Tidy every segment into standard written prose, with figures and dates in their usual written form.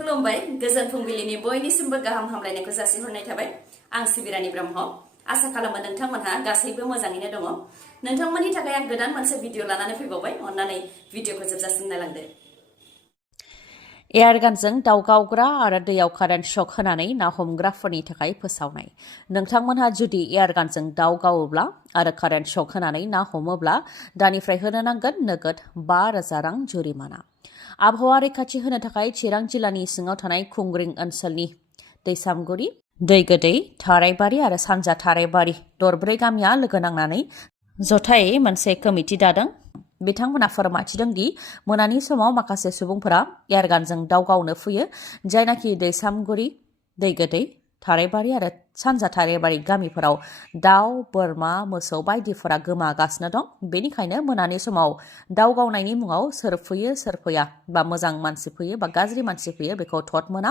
खुलुमबाय गोजोन फुंबिलिनि बयनिसिमबो गाहाम हामलायनायखौ जासिहरनाय थाबाय आं सिबिरानि ब्रह्म आसा खालामो नोंथांमोनहा गासैबो मोजाङैनो दङ नोंथांमोननि थाखाय आं गोदान मोनसे भिडिअ लानानै फैबावबाय अन्नानै भिडिअखौ जोबजासिम नायलांदो एयारगानजों दाव गावग्रा आरो दैयाव कारेन्ट शक होनानै ना हमग्राफोरनि थाखाय फोसावनाय नोंथांमोनहा जुदि एयारगानजों दाव गावोब्ला आरो कारेन्ट शक होनानै ना हमोब्ला दानिफ्राय होनो नांगोन नोगोद 5,000 रां जुरिमाना आबहावा रैखाथि होनो थाखाय चिरां जिल्लानि सिङाव थानाय खुंग्रिं ओनसोलनि दैसामगुरि दैगोदै थारायबारि आरो सानजा थारायबारि दरब्रै गामिया लोगो नांनानै जथायै मोनसे कमिटि दादों बिथांमोना फोरमायथिदों दि मोनानि समाव माखासे सुबुंफोरा एयारगानजों दाव गावनो फैयो जायनाखि दैसामगुरि दैगोदै थारायबारि आरो सानजा थारायबारि गामिफोराव दाव बोरमा मोसौ बायदिफोरा गोमागासिनो दं बेनिखायनो मोनानि समाव दाव गावनायनि मुङाव सोर फैयो सोर फैया बा मोजां मानसि फैयो बा गाज्रि मानसि फैयो बेखौ थट मोना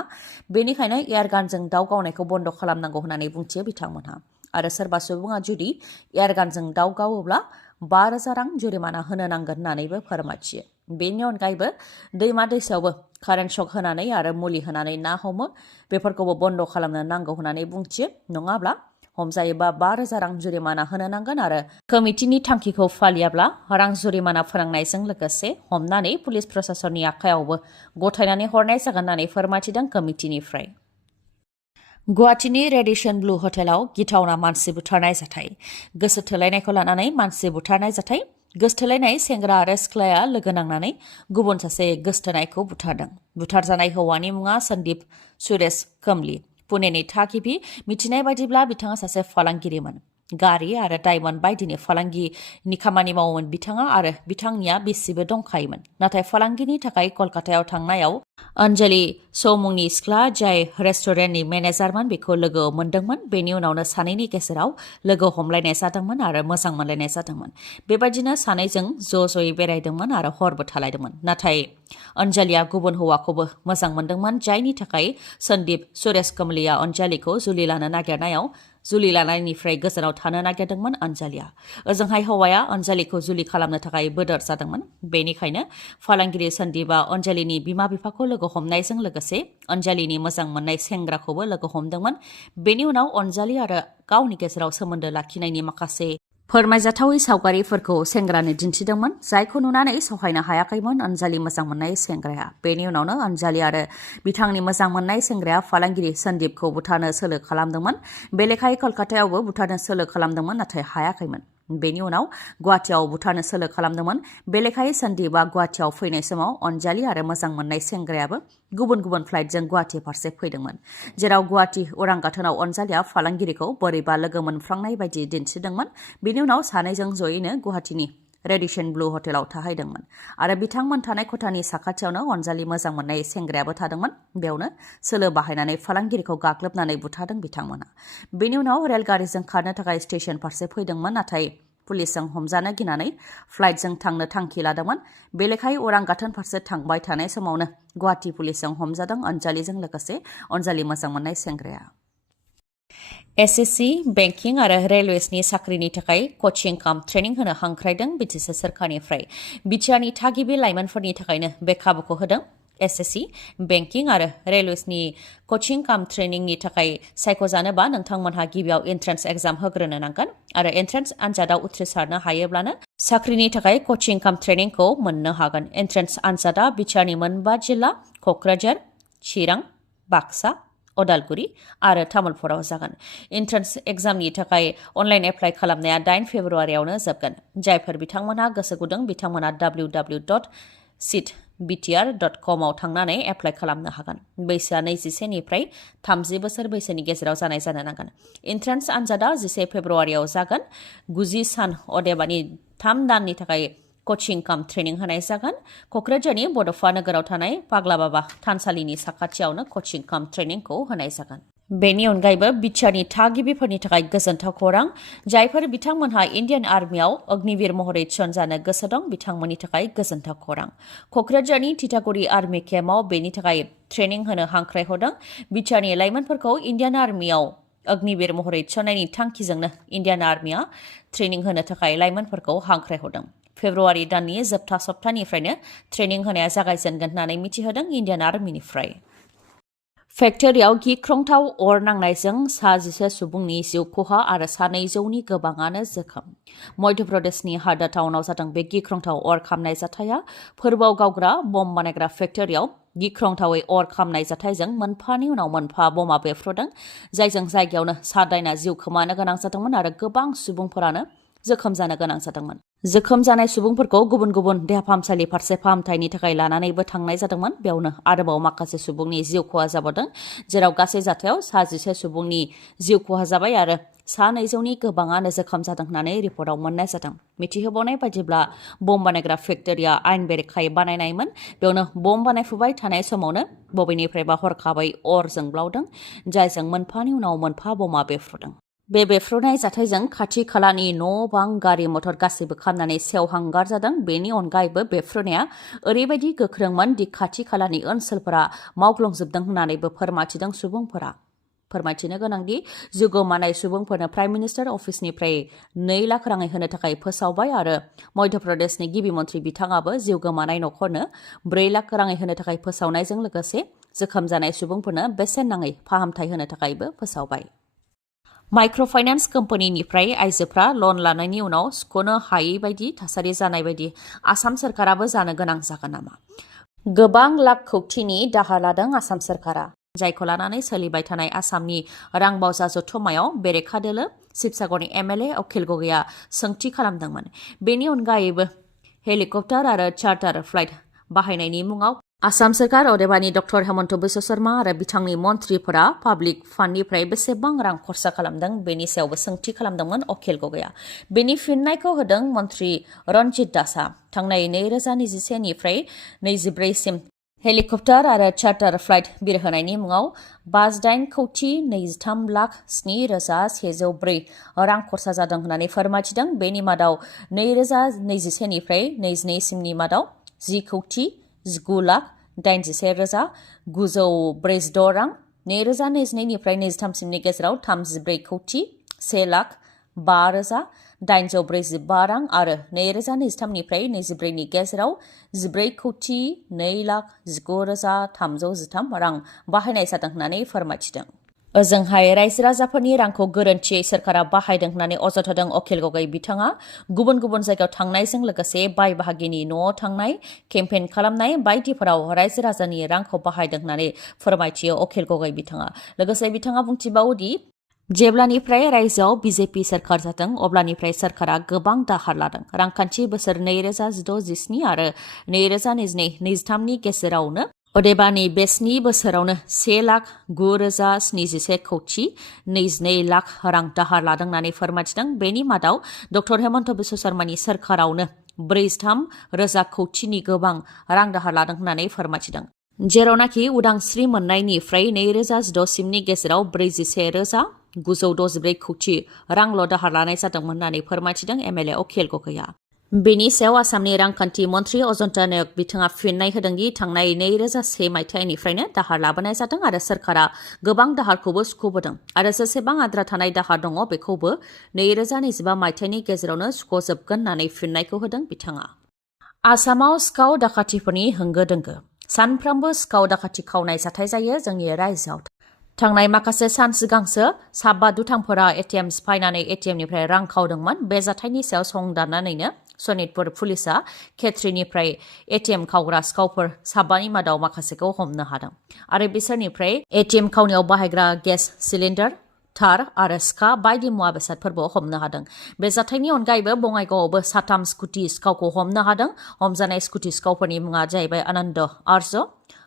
बेनिखायनो एयारगानजों दाव गावनायखौ बन्द खालामनांगौ होननानै बुंथियो बिथांमोनहा आरो सोरबा सुबुङा जुदि एयारगानजों दाव गावोब्ला 5,000 रां जुरिमाना होनो नांगोन होननानैबो फोरमायथियो बेनि अनगायैबो दैमा दैसायावबो कारेन्ट शक होनानै आरो मुलि होनानै ना हमो बेफोरखौबो बन्द खालामनो नांगौ होननानै बुंथियो नङाब्ला हमजायोबा 5,000 रां जुरिमाना होनो नांगोन आरो कमिटिनि थांखिखौ फालियाब्ला रां जुरिमाना फोनांनायजों लोगोसे हमनानै पुलिस प्रशासननि आखायावबो गथायनानै हरनाय जागोन होननानै फोरमायथिदों कमिटिनिफ्राय गुवाहाटीनि रेडिसन ब्लु हटेलाव गिथावना मानसि बुथारनाय जाथाय गोसो थोलायनायखौ लानानै मानसि बुथारनाय जाथाय गोसथोलायनाय सेंग्रा आरो सिख्लाया लोगो नांनानै गुबुन सासे गोसथोनायखौ बुथारदों बुथारजानाय हौवानि मुङा सन्दीप सुरेश कमली पुनेनि थागिबि मिथिनाय बायदिब्ला बिथाङा सासे फालांगिरिमोन गारि आरो डायमन्ड बायदिनि फालांगिनि खामानि मावोमोन बिथाङा आरो बिथांनिया बिसिबो दंखायोमोन नाथाय फालांगिनि थाखाय कलकातायाव थांनायाव अन्जलि मुंनि सिख्ला जाय रेस्टुरेन्टनि मेनेजारमोन बेखौ लोगो मोन्दोंमोन बेनि उनावनो सानैनि गेजेराव लोगो हमलायनाय जादोंमोन आरो मोजां मोनलायनाय जादोंमोन बेबायदिनो सानैजों ज'ज'यै बेरायदोंमोन आरो हरबो थालायदोंमोन नाथाय अन्जलिया गुबुन हौवाखौबो मोजां मोनदोंमोन जायनि थाखाय सन्दीप सुरेश कमलिया अन्जलिखौ जुलि लानो नागिरनायाव जुलि लानायनिफ्राय गोजानाव थानो नागिरदोंमोन अन्जलिया ओजोंहाय हौवाया अन्जलिखौ जुलि खालामनो थाखाय बोदोर जादोंमोन बेनिखायनो फालांगिरि सन्दीपआ अन्जलिनि बिमा बिफाखौ लोगो हमनायजों लोगोसे अन्जलिनि मोजां मोननाय सेंग्राखौबो लोगो हमदोंमोन बेनि उनाव अन्जलि आरो गावनि गेजेराव सोमोन्दो लाखिनायनि माखासे फोरमायजाथावै सावगारिफोरखौ सेंग्रानो दिन्थिदोंमोन जायखौ नुनानै सहायनो हायाखैमोन अन्जलि मोजां मोननाय सेंग्राया बेनि उनावनो अन्जलि आरो बिथांनि मोजां मोननाय सेंग्राया फालांगिरि सन्दीपखौ बुथारनो सोलो खालामदोंमोन बेलेखायै कलकातायावबो बुथारनो सोलो खालामदोंमोन नाथाय हायाखैमोन बेनि उनाव गुवाहाटीआव बुथारनो सोलो खालामदोंमोन बेलेखायै सन्दीपआ गुवाहाटीआव फैनाय समाव अन्जलि आरो मोजां मोननाय सेंग्रायाबो गुबुन गुबुन फ्लाइटजों गुवाहाटी फारसे फैदोंमोन जेराव गुवाहाटी उरां गाथोनाव अन्जलिया फालांगिरिखौ बोरैबा लोगो मोनफ्लांनाय बायदि दिन्थिदोंमोन बेनि उनाव सानैजों जयैनो गुवाहाटीनि रेडिसन ब्लु हटेलाव थाहैदोंमोन आरो बिथांमोन थानाय खथानि साखाथियावनो अन्जलि मोजां मोननाय सेंग्रायाबो थादोंमन बेयावनो सोलो बाहायनानै फालांगिरिखौ गाग्लोबनानै बुथारदों बिथांमोना बेनि उनाव रेलगारिजों खारनो थाखाय स्टेशन फारसे फैदोंमोन नाथाय पुलिसजों हमजानो गिनानै फ्लाइटजों थांनो थांखि लादोंमन बेलेखायै उरां गाथोन फारसे थांबाय थानाय समावनो गुवाहाटी पुलिसजों हमजादों अन्जलिजों लोगोसे अन्जलि मोजां मोननाय सेंग्राया एसएससि बेंकिं आरो रेलवेसनि साख्रिनि थाखाय कचिं काम ट्रेनिं होनो हांख्रायदों बिटिसि सोरखारनिफ्राय बिटिआरनि थागिबि लाइमोनफोरनि थाखायनो बे खाबुखौ होदों एसएससि बेंकिं आरो रेलवेसनि कचिं काम ट्रेनिंनि थाखाय सायख'जानोबा नोंथांमोनहा गिबियाव एन्ट्रेन्स एग्जाम होग्रोनो नांगोन आरो एन्ट्रेन्स आनजादाव उथ्रिसारनो हायोब्लानो साख्रिनि थाखाय कचिं काम ट्रेनिंखौ मोननो हागोन एन्ट्रेन्स आनजादा बिटिआरनि 9 जिल्ला क'क्राझार चिरां बाक्सा अदालगुरि आरो तामुलपुराव जागोन एन्ट्रेन्स एग्जामनि थाखाय अनलाइन एप्लाइ खालामनाया 8 फेब्रुवारियावनो जोबगोन जायफोर बिथांमोनहा गोसो गुदुं बिथांमोनहा www.seatbtr.com आव थांनानै एप्लाइ खालामनो हागोन बैसोआ 21 निफ्राय 30 बोसोर बैसोनि गेजेराव जानाय जानो नांगोन एन्ट्रेन्स आनजादा 11 फेब्रुवारियाव जागोन 90 सान अदेबानि 3 दाननि थाखाय कचिं काम ट्रेनिं होनाय जागोन क'क्राझारनि बड'फा नोगोराव थानाय पाग्ला बाबा थानसालिनि साखाथियावनो कचिं काम ट्रेनिंखौ होनाय जागोन बेनि अनगायैबो बिटिआरनि थागिबिफोरनि थाखाय गोजोनथाव खौरां जायफोर बिथांमोनहा इन्डियान आर्मियाव अग्निवीर महरै थिसनजानो गोसो दं बिथांमोननि थाखाय गोजोनथाव खौरां क'क्राझारनि तितागुरि आर्मि केम्पआव बेनि थाखाय ट्रेनिं होनो हांख्रायहरदों बिटिआरनि लाइमोनफोरखौ इन्डियान आर्मियाव अग्निवीर महरै थिसननायनि थांखिजोंनो इन्डियान आर्मिया ट्रेनिं होनो थाखाय लाइमोनफोरखौ हांख्रायहरदों फेब्रुवारि दाननि जोबथा सप्तानिफ्रायनो ट्रेनिं होनाया जागायजेनगोन होननानै मिथिहोदों इन्डियान आर्मिनिफ्राय फेक्टरियाव गिख्रंथाव अर नांनायजों 11 सुबुंनि जिउ खहा आरो 200नि गोबाङानो जोखोम। मध्य प्रदेशनि हारदा टाउनाव जादों बे गिख्रंथाव अर खामनाय जाथाया। फोरबोआव गावग्रा बम बानायग्रा फेक्टरियाव गिख्रंथावै अर खामनाय जाथायजों मोनफानि उनाव मोनफा बमा बेफ्रुदों, जायजों जायगायावनो 7 दाइना जिउ खोमानो गोनां जादोंमोन आरो गोबां सुबुंफोरानो जोखोम जानो गोनां जादोंमोन। जोखोम जानाय सुबुंफोरखौ गुबुन गुबुन देहा फाहामसालि फारसे फाहामथायनि थाखाय लानानैबो थांनाय जादोंमोन। बेयावनो आरोबाव माखासे सुबुंनि जिउ खहा जाबावदों, जेराव गासै जाथायाव 11 सुबुंनि जिउ खहा जाबाय आरो 200नि गोबाङानो जोखोम जादों होननानै रिपर्टआव मोननाय जादों। मिथिहोबावनाय बायदिब्ला बम बानायग्रा फेक्टरिया आयेन बेरेखायै बानायनायमोन। बेयावनो बम बानायफुबाय थानाय समावनो बबेनिफ्रायबा हरखाबै अर जोंब्लावदों, जायजों मोनफानि उनाव मोनफा बमा बेफ्रुदों। बे बेफ्रुनाय जाथायजों खाथि खालानि न' बां गारि मटर गासैबो खामनानै सेवहांगार जादों। बेनि अनगायैबो बेफ्रुनाया ओरैबायदि गोख्रोंमोन दि खाथि खालानि ओनसोलफोरा मावग्लुंजोबदों होननानैबो फोरमायथिदों सुबुंफोरा। फोरमायथिनो गोनांदि जिउ गोमानाय सुबुंफोरनो प्राइम मिनिस्टार अफिसनिफ्राय 2 लाख राङै होनो थाखाय फोसावबाय आरो मध्य प्रदेशनि गिबि मन्थ्रि बिथाङाबो जिउ गोमानाय नखरनो 4 लाख राङै होनो थाखाय फोसावनायजों लोगोसे जोखोम जानाय सुबुंफोरनो बेसेन नाङै फाहामथाय होनो थाखायबो फोसावबाय। माइक्र' फाइनान्स कम्पानिनिफ्राय आइजोफ्रा लन लानायनि उनाव सुख'नो हायै बायदि थासारि जानाय बायदि आसाम सोरखाराबो जानो गोनां जागोन नामा? गोबां लाख कौटिनि दाहार लादों आसाम सोरखारा, जायखौ लानानै सोलिबाय थानाय आसामनि रां बावजा जथुम्मायाव बेरेखा दोलो शिबसागरनि MLA अखिल गगैआ सोंथि खालामदोंमोन। बेनि अनगायैबो हेलिकप्टार आरो चार्टार फ्लाइट बाहायनायनि मुङाव आसाम सोरखार अदेबानि डक्टर हेमन्त बिश्व शर्मा आरो बिथांनि मन्थ्रिफोरा पाब्लिक फान्डनिफ्राय बेसेबां रां खरसा खालामदों बेनि सायावबो सोंथि खालामदोंमोन अखिल गगैआ। बेनि फिननायखौ होदों मन्थ्रि रन्जित दासआ। थांनाय 2021 निफ्राय 24 सिम हेलिकप्टार आरो चार्टार फ्लाइट बिरहोनायनि मुङाव 58 कौटि 23 लाख 7,104 रां खरसा जादों होननानै फोरमायथिदों। बेनि मादाव 2021 निफ्राय 22 सिमनि मादाव 10 कौटि 19 लाख 81,946 रां, 2022 निफ्राय 23 सिमनि गेजेराव 34 कौटि 1 लाख 5,845 रां आरो 2023 निफ्राय 24 नि गेजेराव 14 कौटि 2 लाख 19,313 रां बाहायनाय जादों होननानै फोरमायथिदों। ओजोंहाय रायजो राजाफोरनि रांखौ गोरोन्थियै सोरखारा बाहायदों होननानै अजद होदों अखिल गगै बिथाङा। गुबुन गुबुन जायगायाव थांनायजों लोगोसे बाय बाहागिनि न'आव थांनाय, केम्पेइन खालामनाय बायदिफोराव रायजो राजानि रांखौ बाहायदों होननानै फोरमायथियो अखिल गगै बिथाङा। लोगोसे बिथाङा बुंथिबावोदि जेब्लानिफ्राय रायजोआव बिजेपि सोरखार जादों अब्लानिफ्राय सोरखारा गोबां दाहार लादों। रांखान्थि बोसोर 2016-17 आरो 2022-23 नि गेजेरावनो अदेबानि बे 7 बोसोरावनो 1,09,071 कौटि 22 लाख रां दाहार लादों होननानै फोरमायथिदों। बेनि मादाव डक्टर हेमन्त बिश्व शर्मानि सोरखारावनो 43,000 कौटिनि गोबां रां दाहार लादों होननानै फोरमायथिदों। जेरावनाखि उदांस्रि मोननायनिफ्राय 2016 सिमनि गेजेराव 41,964 कौटि रांल' दाहार लानाय जादोंमोन होननानै फोरमायथिदों MLA अखिल गगैआ। बेनि सायाव आसामनि रांखान्थि मन्थ्रि अजन्त नायक बिथाङा फिननाय होदोंदि थांनाय 2001 मायथाइनिफ्रायनो दाहार लाबोनाय जादों आरो सोरखारा गोबां दाहारखौबो सुख'बोदों आरो जेसेबां आद्रा थानाय दाहार दङ बेखौबो 2025 मायथाइनि गेजेरावनो सुख'जोबगोन होननानै फिननायखौ होदों बिथाङा। आसामाव सिखाव दाखाथिफोरनि होंगो दोंगो। सानफ्रोमबो सिखाव दाखाथि खावनाय जाथाय जायो जोंनि रायजोआव। थांनाय माखासे सान सिगांसो 7 दुथांफोरा ATM सिफायनानै ATMनिफ्राय रां खावदोंमोन। बे जाथायनि सायाव संदाननानैनो सनितपुर पुलिसआ खेत्रीनिफ्राय ATM खावग्रा सिखावफोर 7 नि मादाव माखासेखौ हमनो हादों आरो बिसोरनिफ्राय ATM खावनायाव बाहायग्रा गेस सिलिन्डार, थार आरो सिखा बायदि मुवा बेसादफोरबो हमनो हादों। बे जाथायनि अनगायैबो बङाइगावआवबो 3 स्कुटि सिखावखौ हमनो हादों। हमजानाय स्कुटि सिखावफोरनि मुङा जाहैबाय आनन्द आर्य,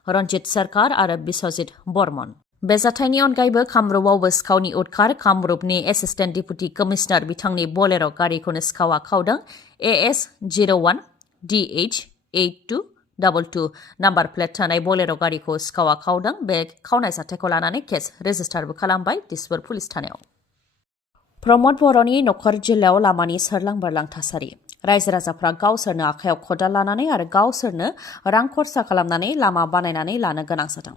रन्जित सरकार आरो बिश्वजित बर्मन। बे जाथायनि अनगायैबो कामरुपआवबो सिखावनि उदखार। कामरुपनि एसिस्टेन्ट डिपुटि कमिशनार बिथांनि बलेर' गारिखौनो सिखावा खावदों। AS01 DH8222 नाम्बार प्लेट थानाय बलेर' गारिखौ सिखावा खावदों। बे खावनाय जाथायखौ लानानै केस रेजिस्टारबो खालामबाय दिसपुर पुलिस थानायाव। प्रमद बर'नि न'खर जिल्लायाव लामानि सोरलां बारलां थासारि। रायजो राजाफ्रा गावसोरनो आखायाव खदाल लानानै आरो गावसोरनो रां खरसा खालामनानै लामा बानायनानै लानो गोनां जादों।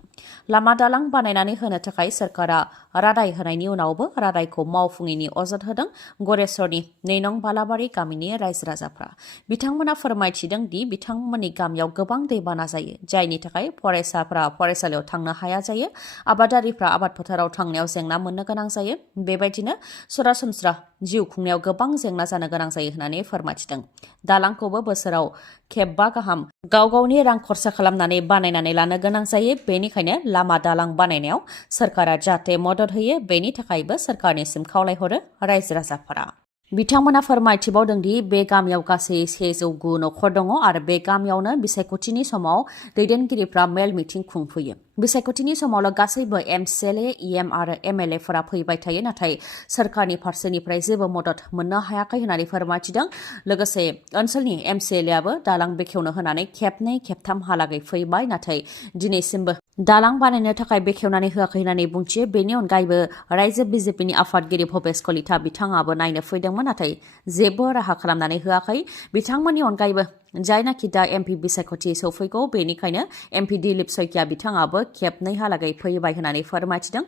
लामा दालां बानायनानै होनो थाखाय सोरखारा रादाय होनायनि उनावबो रादायखौ मावफुङैनि अजद होदों गरेस्वरनि 2 नं बालाबारि गामिनि रायजो राजाफ्रा। बिथांमोना फोरमायथिदों दि बिथांमोननि गामियाव गोबां दैबाना जायो, जायनि थाखाय फरायसाफ्रा फरायसालियाव थांनो हाया जायो, आबादारिफ्रा आबाद फोथाराव थांनायाव जेंना मोननो गोनां जायो, बेबायदिनो सरासनस्रा जिउ खुंनायाव गोबां जेंना जानो गोनां जायो होननानै फोरमायथिदों। दालांखौबो बोसोराव खेबबा गाहाम गाव गावनि रां खरसा खालामनानै बानायनानै लानो गोनां जायो। बेनिखायनो लामा दालां बानायनायाव सोरखारा जाहाथे मदद होयो, बेनि थाखायबो सोरखारनिसिम खावलायहरो रायजो राजाफोरा। बिथांमोना फोरमायथिबावदों दि बे गामियाव गासै 109 नखर दङ आरो बे गामियावनो बिसायख'थिनि समाव दैदेनगिरिफ्रा मेल मिटिं खुंफैयो। बिसायख'थिनि समावल' गासैबो MCLA, EM आरो MLA फोरा फैबाय थायो, नाथाय सोरखारनि फारसेनिफ्राय जेबो मदद मोननो हायाखै होननानै फोरमायथिदों। लोगोसे ओनसोलनि MCLA आबो दालां बेखेवनो होनानै खेबनै खेबथामहालागै फैबाय, नाथाय दिनैसिमबो दालां बानायनो थाखाय बेखेवनानै होआखै होननानै बुंथियो। बेनि अनगायैबो रायजो बिजेपिनि आफादगिरि भबेश कलिता बिथाङाबो नायनो फैदोंमोन, नाथाय जेबो राहा खालामनानै होआखै। बिथांमोननि अनगायैबो जायनाखि दा MP बिसायख'थि सौफैगौ, बेनिखायनो MP दिलीप सैकिया बिथाङाबो खेबनैहालागै फैबाय होननानै फोरमायथिदों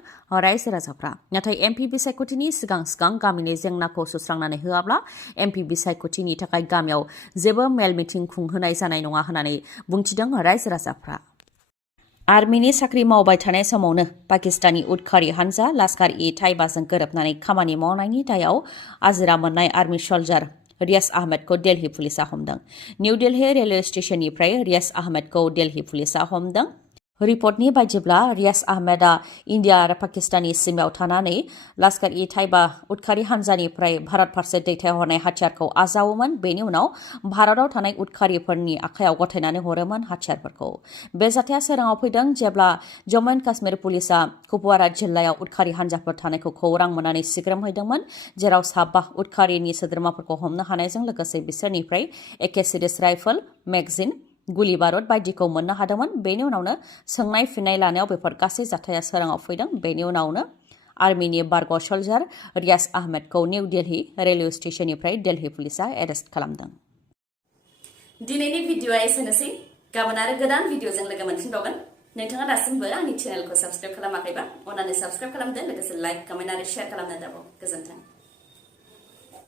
रायजो राजाफ्रा। नाथाय MP बिसायख'थिनि सिगां सिगां गामिनि जेंनाखौ सुस्रांनानै होआब्ला MP बिसायख'थिनि थाखाय गामियाव जेबो मेल मिटिं खुंहोनाय जानाय नङा होननानै बुंथिदों रायजो राजाफ्रा। आर्मिनि साख्रि मावबाय थानाय समावनो पाकिस्तानी उदखारि हानजा लाश्कार-इ-ताइबाजों गोरोबनानै खामानि मावनायनि दायाव आजिरा मोननाय आर्मी सल्जार रियाज आहमेदखौ दिल्ली पुलिसा हमदों। निउ दिल्ली रेलवे स्टेशननिफ्राय रियाज आहमेदखौ दिल्ली पुलिसा हमदों। रिपर्टनि बायदिब्ला रियाज आहमेदा इन्डिया आरो पाकिस्ताननि सिमायाव थानानै लाश्कार-इ-ताइबा उदखारि हानजानिफ्राय भारत फारसे दैथायहरनाय हाथियारखौ आजावोमोन। बेनि उनाव भारताव थानाय उदखारिफोरनि आखायाव गथायनानै हरोमोन हाथियारफोरखौ। बे जाथाया सोराङाव फैदों जेब्ला जम्मु एन्ड काश्मीर पुलिसा कुपवारा जिल्लायाव उदखारि हानजाफोर थानायखौ खौरां मोननानै सिग्रोमहैदोंमोन, जेराव 5 उदखारिनि सोद्रोमाफोरखौ हमनो हानायजों लोगोसे बिसोरनिफ्राय AK सिरिज राइफल, मेगजिन, गुलि बारुद बायदिखौ मोननो हादोंमोन। बेनि उनावनो सोंनाय फिननाय लानायाव बेफोर गासै जाथाया सोराङाव फैदों। बेनि उनावनो आर्मिनि बारग' सल्जार रियाज आहमेदखौ निउ दिल्ली रेलवे स्टेशननिफ्राय दिल्ली पुलिसा एरेस्ट खालामदों। दिनैनि भिडिअ'आ एसेनोसै। गाबोन आरो गोदान भिडिअ'जों लोगो मोनफिनबावगोन। नोंथाङा दासिमबो आंनि चेनेलखौ साबस्क्राइब खालामाखैबा अन्नानै साबस्क्राइब खालामदो, लोगोसे लाइक, कमेन्ट आरो शेयार खालामनो दाबाव। गोजोन्थों।